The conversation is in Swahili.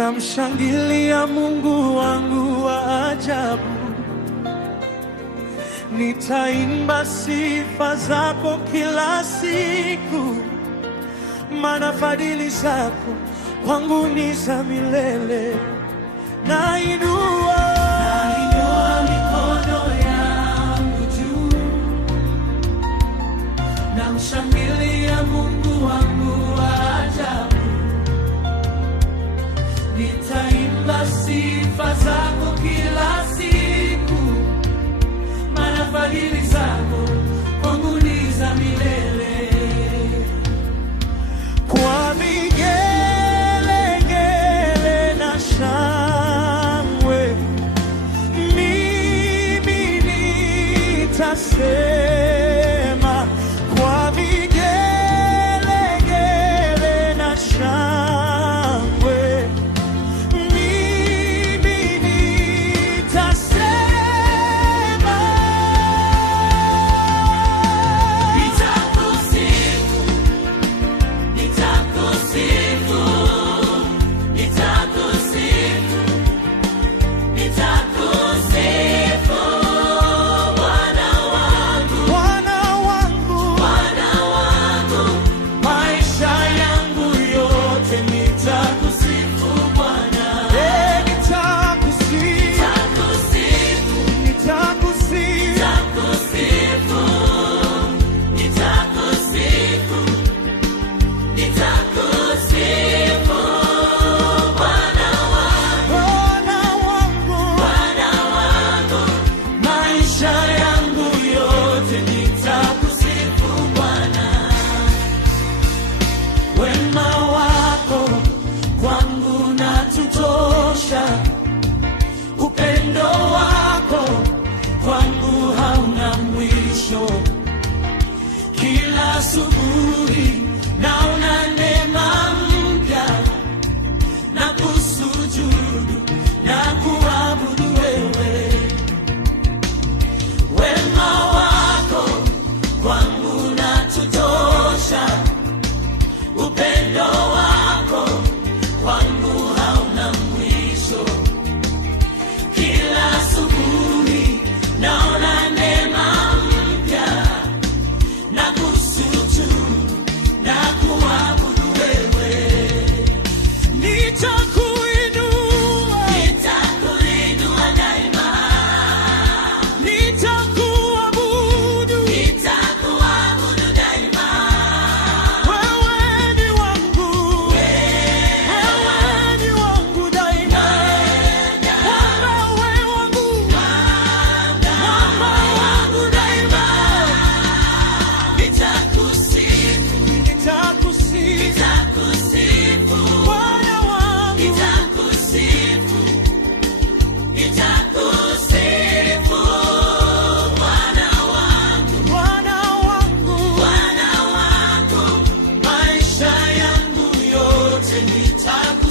Namshangilia Mungu wangu wa ajabu, nitaimba sifa zako kila siku, maana fadhili zako kwangu ni za milele. Nainua mikono yangu juu, namshangilia Mungu wangu wa ajabu, nitaimba sifa zako kila siku, maana fadhili zako kwangu ni za milele. Kwa vigelegele na shangwe mimi nitasema, kwa vigelegele na shangwe mimi nitasema, nitakusifu, nitakusifu, nitakusifu, nitakusifu, Bwana wangu, Bwana wangu, Bwana wangu, maisha yangu yote nitakusifu Bwana. Nitakusifu, nitakusifu, nitakusifu, nitakusifu, nitakusifu, Bwana wangu, Bwana wangu, Bwana wangu, maisha yangu yote nitakusifu Bwana. Wema wako kwangu natutosha, upendo wako kwangu hauna mwisho. Kila asubuhi naona neema mpya, na kusujudu na kuabudu wewe. Wema wako kwangu natutosha, upendo wako kwangu hauna mwisho. Kila asubuhi naona neema mpya, na kusujudu na kuabudu wewe. Nitakuinua, nitakuinua daima, nitakuabudu, nitakuabudu daima, wewe ni wangu, wewe ni wangu daima. Mwamba wewe wangu, mwamba wangu daima. nitakusifu, Nitakusifu nitakusifu, Bwana wangu, nitakusifu, nitakusifu, Bwana wangu, Bwana wangu, Bwana wangu, maisha yangu yote nitakusifu.